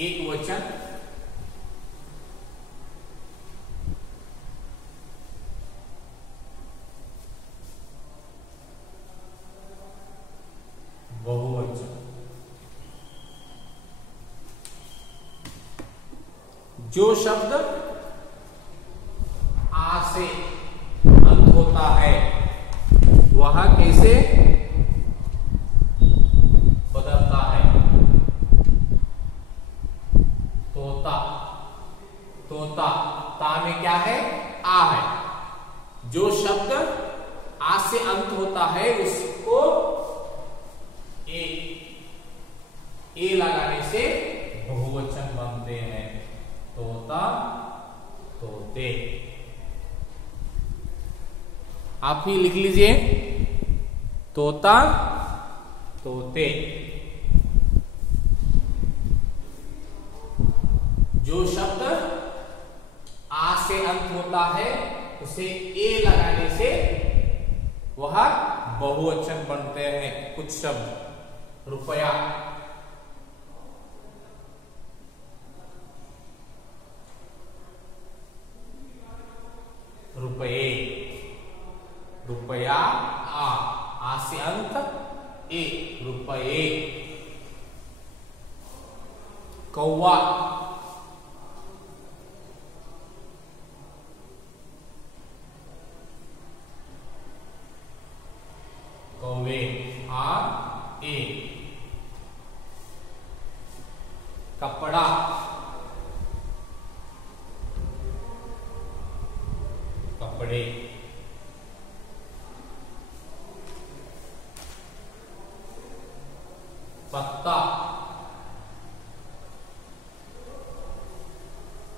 एक वचन, बहुवचन। जो शब्द आ से अंत होता है वह कैसे बदलता है? तोता, तोता, ता में क्या है? आ है। जो शब्द आ से अंत होता है उसको ए लगाने से बहुवचन बनते हैं। तोता, तोते। आप ही लिख लीजिए, तोता, तोते। जो शब्द आ से अंत होता है उसे ए लगाने से वह बहुवचन बनते हैं। कुछ शब्द, रुपया, रुपये, रुपया, आ से अंत ए, रुपये। कौवा, कौवे, आ ए। कपड़ा, कपड़े। पत्ता,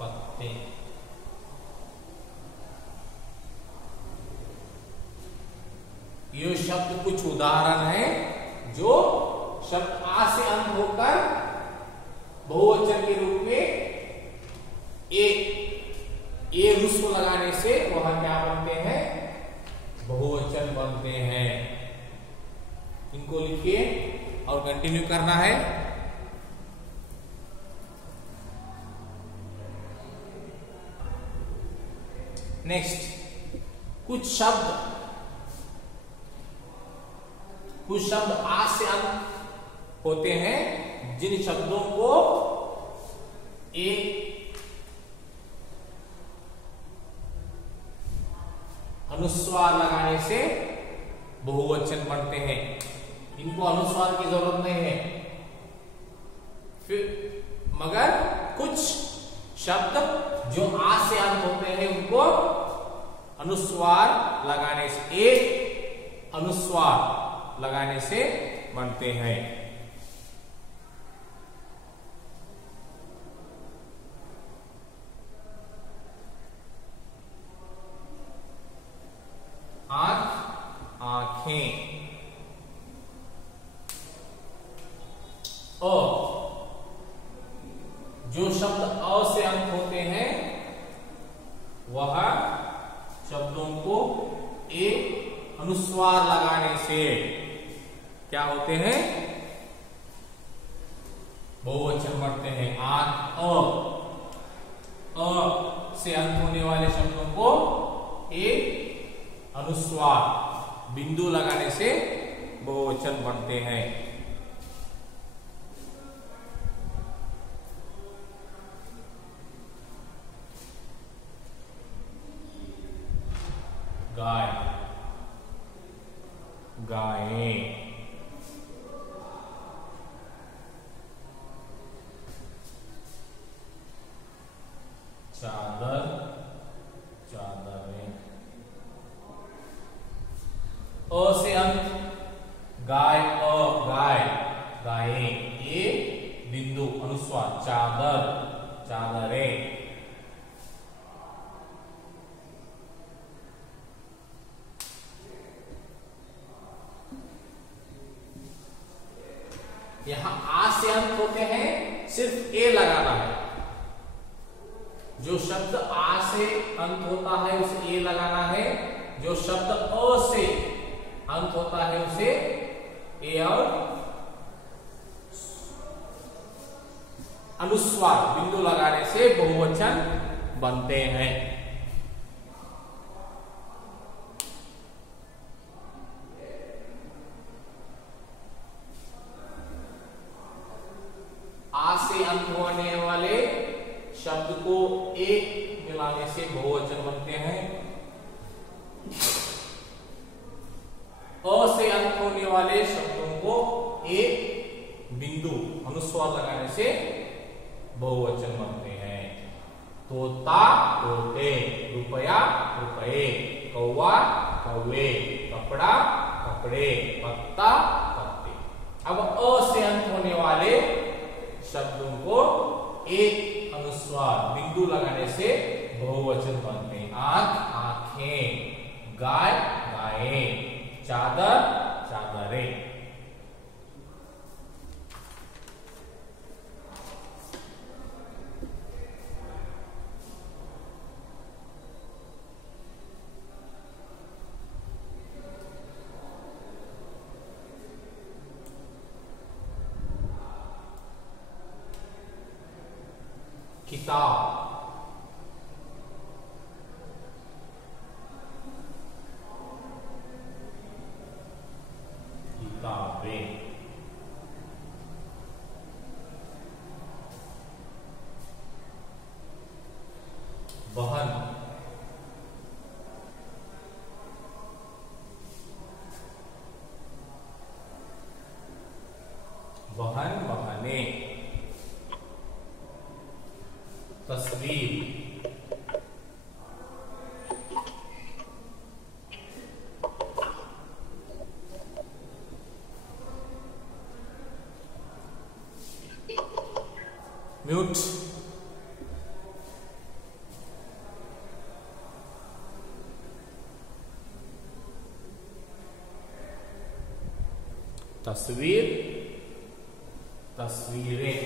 पत्ते। ये शब्द कुछ उदाहरण है जो शब्द आ से अंत होकर बहुवचन के रूप में ए रुस्व लगाने से वह क्या बनते हैं? बहुवचन बनते हैं। इनको लिखिए और कंटिन्यू करना है। नेक्स्ट, कुछ शब्द आ से अंत होते हैं जिन शब्दों को ए अनुस्वार लगाने से बहुवचन बनते हैं। इनको अनुस्वार की जरूरत नहीं है। फिर मगर कुछ शब्द जो आ से अंत होते हैं उनको अनुस्वार लगाने से, ए अनुस्वार लगाने से बनते हैं। आंख, आंखें। अ, जो शब्द अ से अंत होते हैं वह शब्दों को ए अनुस्वार लगाने से क्या होते हैं? बहुवचन बनते हैं। आंख, अ से अंत होने वाले शब्दों को ए अनुस्वार बिंदु लगाने से बहुवचन बनते हैं। गाय, गायें। चादर, चादरें। अ से अंत गाय, गाय, गायें। ए बिंदु अनुस्वार चादर, चादरें। यहां आ से अंत होते हैं, सिर्फ ए लगाना है। जो शब्द आ से अंत होता है उसे ए लगाना है। जो शब्द अ से अंत होता है उसे ए और अनुस्वार बिंदु लगाने से बहुवचन बनते हैं। आ से अंत होने वाले शब्द को एक मिलाने से बहुवचन बनते हैं। अ से अंत होने वाले शब्दों को एक बिंदु अनुस्वार लगाने से बहुवचन बनते हैं। तोता तोते, रुपया रुपए, कौवा कौवे, कपड़ा कपड़े, पत्ता पत्ते। अब अ से अंत होने वाले शब्दों को एक अनुस्वार बिंदु लगाने से बहुवचन बनते हैं। आंख आंखें, गाय गायें, चादर चादरें। किताब, किताबें, बहन, बहन बहने, तस्वीर, म्यूट, तस्वीर तस्वीरें,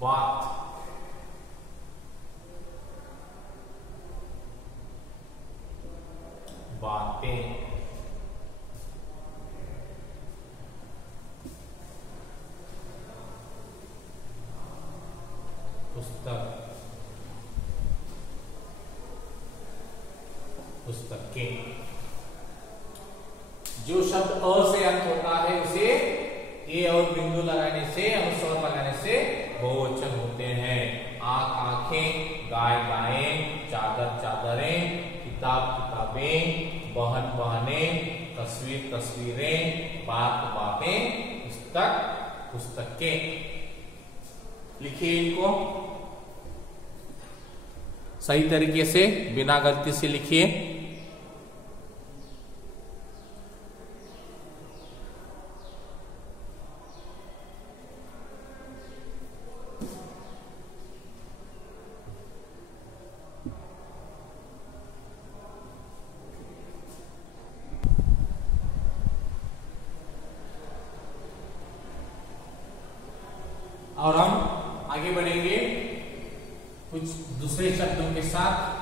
बात, बातें, पुस्तक पुस्तकें। जो शब्द अ से अंत होता है उसे ए और बिंदु लगाने से, अनुस्वार लगाने से बहुवचन होते हैं। आंख आंखें, गाय गायें, चादर चादरें, किताब किताबें, बहन बहनें, तस्वीर तस्वीरें, बात बातें, पुस्तक पुस्तकें। लिखिए इनको सही तरीके से, बिना गलती से लिखिए। और हम आगे बढ़ेंगे कुछ दूसरे शब्दों के साथ।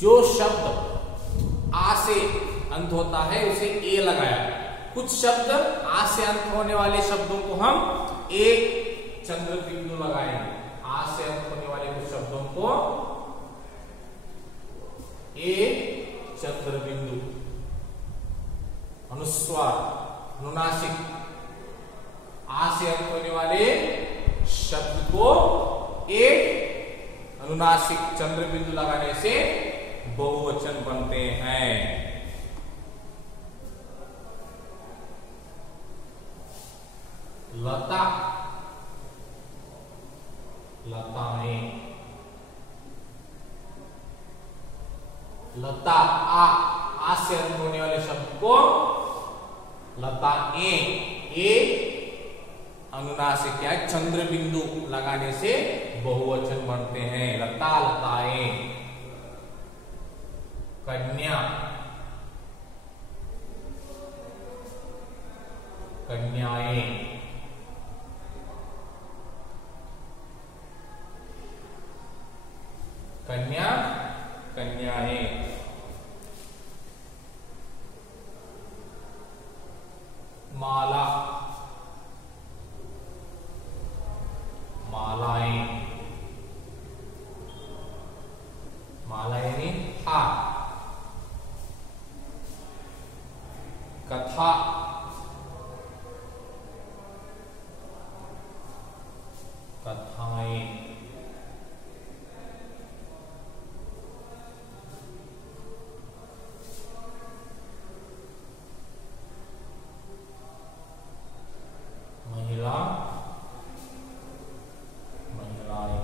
जो शब्द आ से अंत होता है उसे ए लगाया। कुछ शब्द आ से अंत होने वाले शब्दों को हम एक चंद्र बिंदु लगाएंगे। आ से अंत होने वाले कुछ शब्दों को एक चंद्र बिंदु, अनुस्वार अनुनासिक। आ से अंत होने वाले शब्द को एक अनुनासिक चंद्र बिंदु लगाने से बहुवचन बनते हैं। लता लताएं, लता आ से अंत होने वाले शब्द को लताएं अनुनासिक क्या है, चंद्र बिंदु लगाने से बहुवचन बनते हैं। लता लताएं। कन्या कन्याएं, कन्या कन्याएं। माला मालाएं, मालाएं यानी हार। कथा कथाएं। महिला महिलाएं।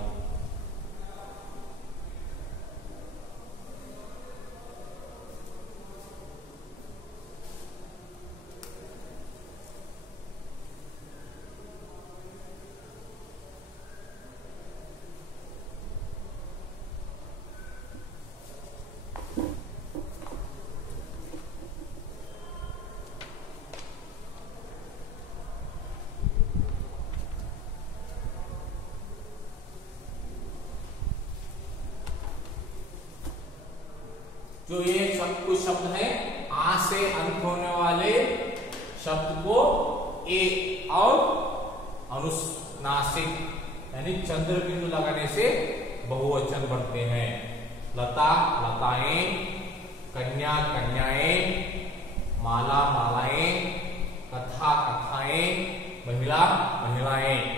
जो ये शब्द कुछ शब्द है आ से अंत होने वाले शब्द को ए और अनुनासिक यानी चंद्र बिंदु लगाने से बहुवचन बनते हैं। लता लताएं, कन्या कन्याएं, माला मालाएं, कथा कथाएं, महिला महिलाएं।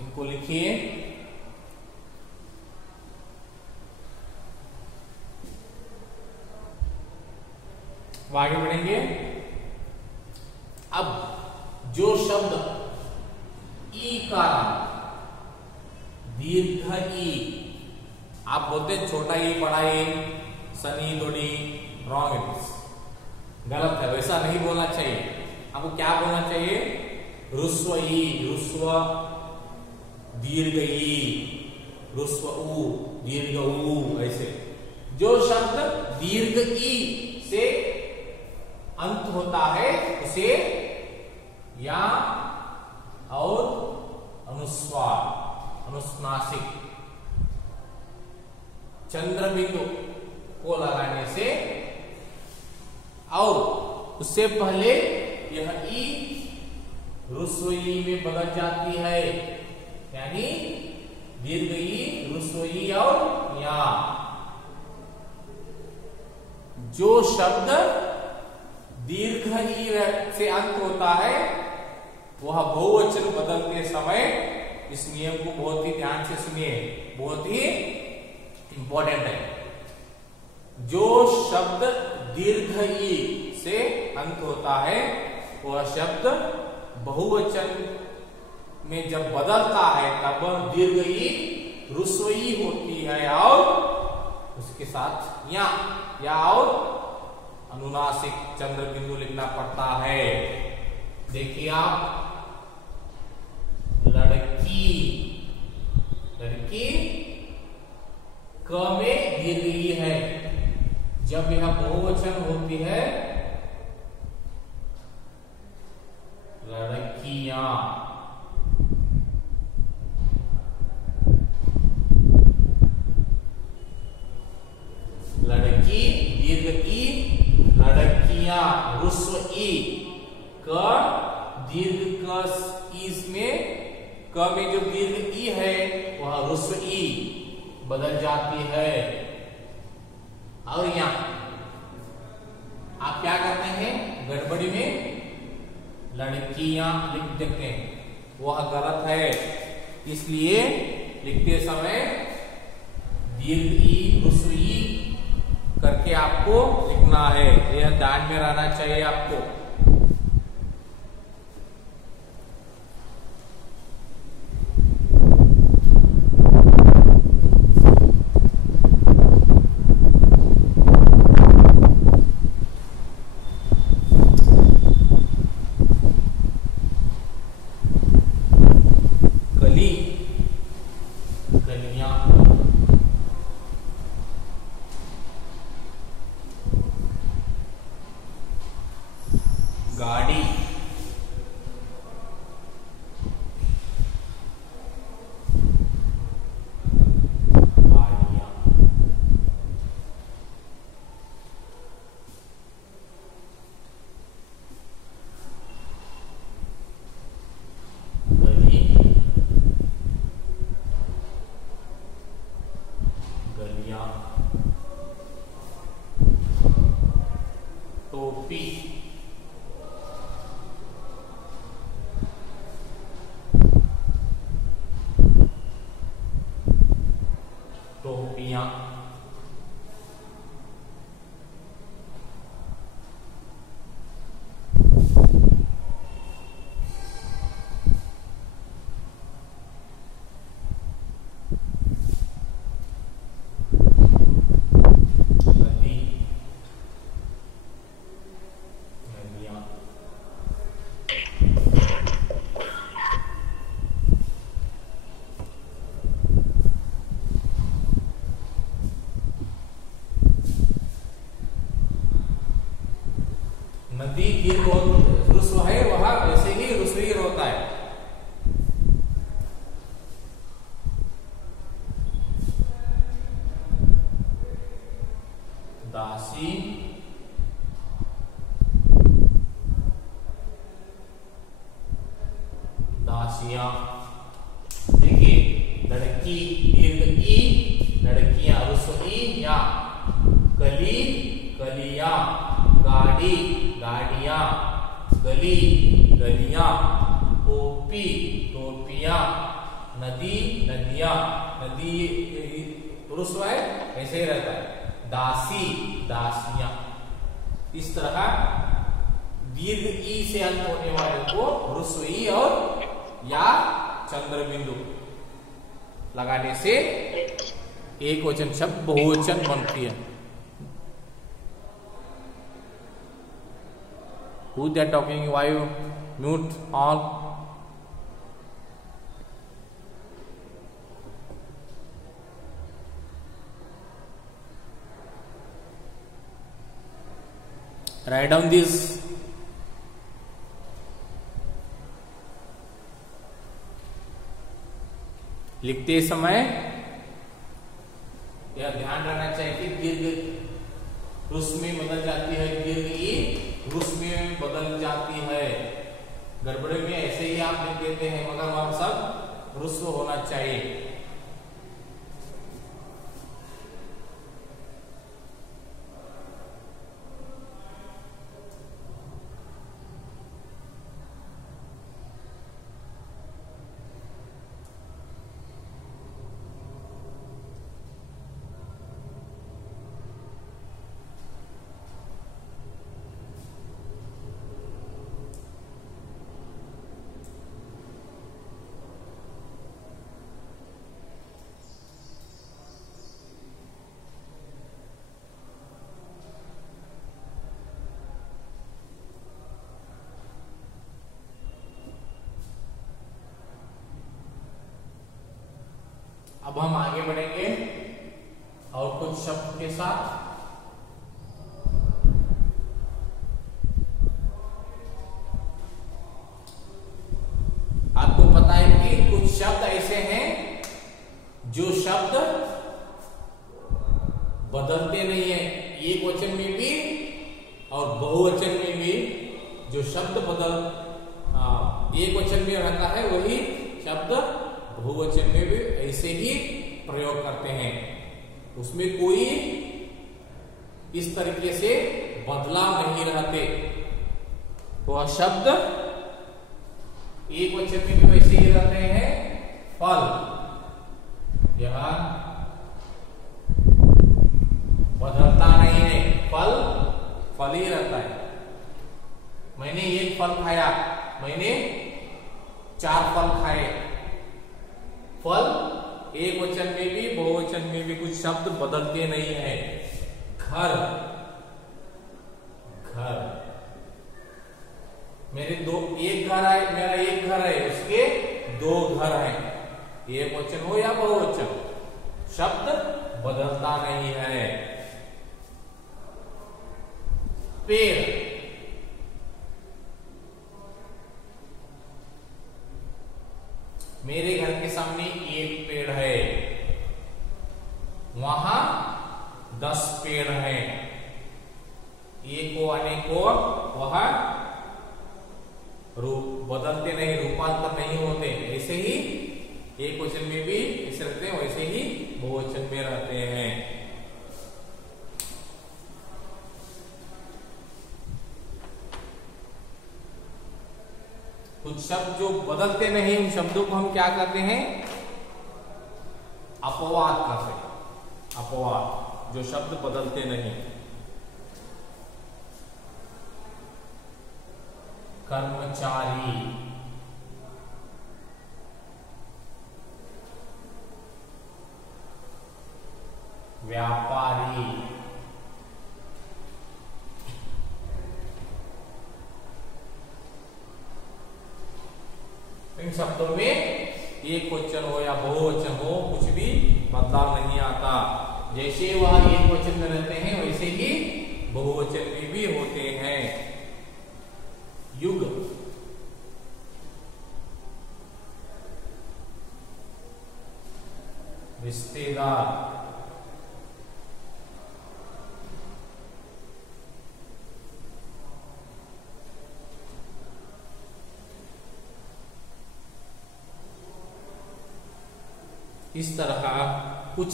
इनको लिखिए। आगे बढ़ेंगे। अब जो शब्द ई का दीर्घ ई, आप बोलते हैं छोटा ई बड़ा ई, सनी दोडी, रॉन्ग, गलत है, वैसा नहीं बोलना चाहिए। आपको क्या बोलना चाहिए? रुस्व ई, रुस्व दीर्घ ई, रुस्व ऊ, दीर्घ ऊ, ऐसे। जो शब्द दीर्घ ई से अंत होता है उसे या और अनुस्वार अनुस्नासिक चंद्र बिंदु को लगाने से और उससे पहले यह ई रुस्व ई में बदल जाती है, यानी दीर्घ ई, रुस्व ई और या। जो शब्द दीर्घ ई से अंत होता है वह बहुवचन बदलते समय इस नियम को बहुत ही ध्यान से सुनिए, बहुत ही इंपॉर्टेंट है। जो शब्द दीर्घ ई से अंत होता है वह शब्द बहुवचन में जब बदलता है तब दीर्घ ई रुस्व ई होती है और उसके साथ या और अनुनासिक चंद्र बिंदु लिखना पड़ता है। देखिए आप, लड़की, लड़की क में दीर्घ ई है। जब यह बहुवचन होती है लड़कियां, लड़की दीर्घ ई, लड़कियां रुस्व ई, क दीर्घ क इसमें क में जो दीर्घ ई है वह रुस्व ई बदल जाती है। और यहां आप क्या करते हैं? गड़बड़ी में लड़कियां लिख देते हैं, वह गलत है। इसलिए लिखते समय दीर्घ ई रुस्व ई करके आपको लिखना है, यह ध्यान में रहना चाहिए आपको। गाड़ी, गाड़ियां, गली, गलियां, टोपी, टोपियां, नदी, नदियां, नदी दीर्घ ह्रस्व है, वह वैसे ही ह्रस्वीर होता है। दासी, दासियां। देखिए, लड़की दीर्घ ई, लड़कियां ह्रस्व ई या, कली, कलियां, गाड़ी, गाड़ियां, गली, गलियां, टोपी, टोपियां, नदी, नदियां। नदी ह्रस्व है, ऐसे ही रहता है। दासी, दासियां। इस तरह दीर्घ ई से अंत होने वाले को ह्रस्व ई और या चंद्र बिंदु लगाने से एक वचन शब्द बहुवचन बनती है। Who they are talking? Why you mute all? Write down this. लिखते समय यह ध्यान रखना चाहिए कि दीर्घ ह्रस्व में बदल जाती है, दीर्घ ई ह्रस्व में बदल जाती है। गड़बड़े में ऐसे ही आप लिख देते हैं, मगर वह सब ह्रस्व होना चाहिए। अब हम आगे बढ़ेंगे और कुछ शब्द के साथ। आपको पता है कि कुछ शब्द ऐसे हैं जो शब्द बदलते नहीं है, एक वचन में भी और बहुवचन में भी। जो शब्द एक वचन में रहता है वही शब्द बहुवचन में भी ऐसे ही प्रयोग करते हैं, उसमें कोई इस तरीके से बदलाव नहीं रहते। वह शब्द एक वचन में भी वैसे ही रहते हैं। फल, यह बदलता नहीं है, फल फल ही रहता है। मैंने एक फल खाया, मैंने 4 फल खाए। फल एक वचन में भी बहुवचन में भी कुछ शब्द बदलते नहीं है। घर, घर, मेरे एक घर है, मेरा एक घर है, उसके 2 घर हैं। एक वचन हो या बहुवचन, शब्द बदलता नहीं है। पेड़, एको अनेको वह रूप बदलते नहीं, रूपांतर नहीं होते। ऐसे ही एक वचन में भी ऐसे रहते हैं, वैसे ही बहुवचन में रहते हैं। कुछ शब्द जो बदलते नहीं, उन शब्दों को हम क्या करते हैं? अपवाद करते हैं। अपवाद, जो शब्द बदलते नहीं। कर्मचारी, व्यापारी, इन शब्दों में एक वचन हो या बहुवचन हो, कुछ भी बदलाव नहीं आता। जैसे वह एक वचन में रहते हैं, वैसे ही बहुवचन में भी होते हैं। युग, रिश्तेदार, इस तरह कुछ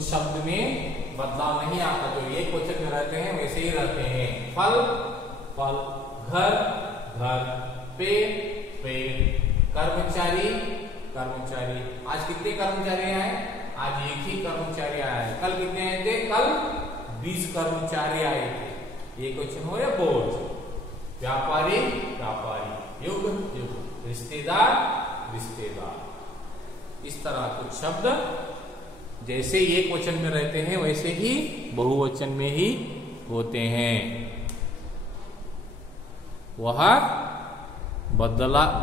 शब्द में बदलाव नहीं आता, जो एक वचन में रहते हैं वैसे ही रहते हैं। फल, फल, घर, घर, पेड़, पेड़, कर्मचारी, कर्मचारी। आज कितने कर्मचारी आए? आज एक ही कर्मचारी आया है। कल कितने आए थे? कल 20 कर्मचारी आए थे। एक वचन हो या बहुवचन। व्यापारी, व्यापारी, युग, युग, रिश्तेदार, रिश्तेदार। इस तरह कुछ शब्द जैसे एक वचन में रहते हैं, वैसे ही बहुवचन में ही होते हैं। वह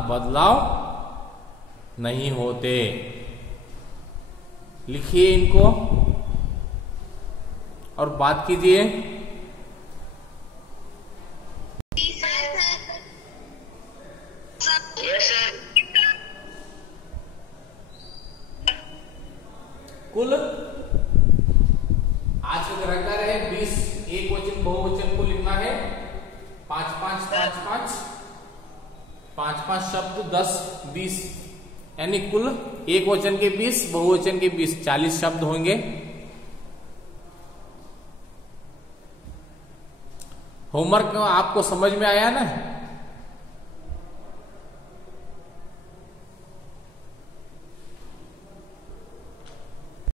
बदलाव नहीं होते। लिखिए इनको और बात कीजिए। कुल आज का करैक्टर है 20। एक वचन बहुवचन को लिखना है 5 शब्द 10 20, यानी कुल एक वचन के 20, बहुवचन के 20, 40 शब्द होंगे। होमवर्क आपको समझ में आया ना?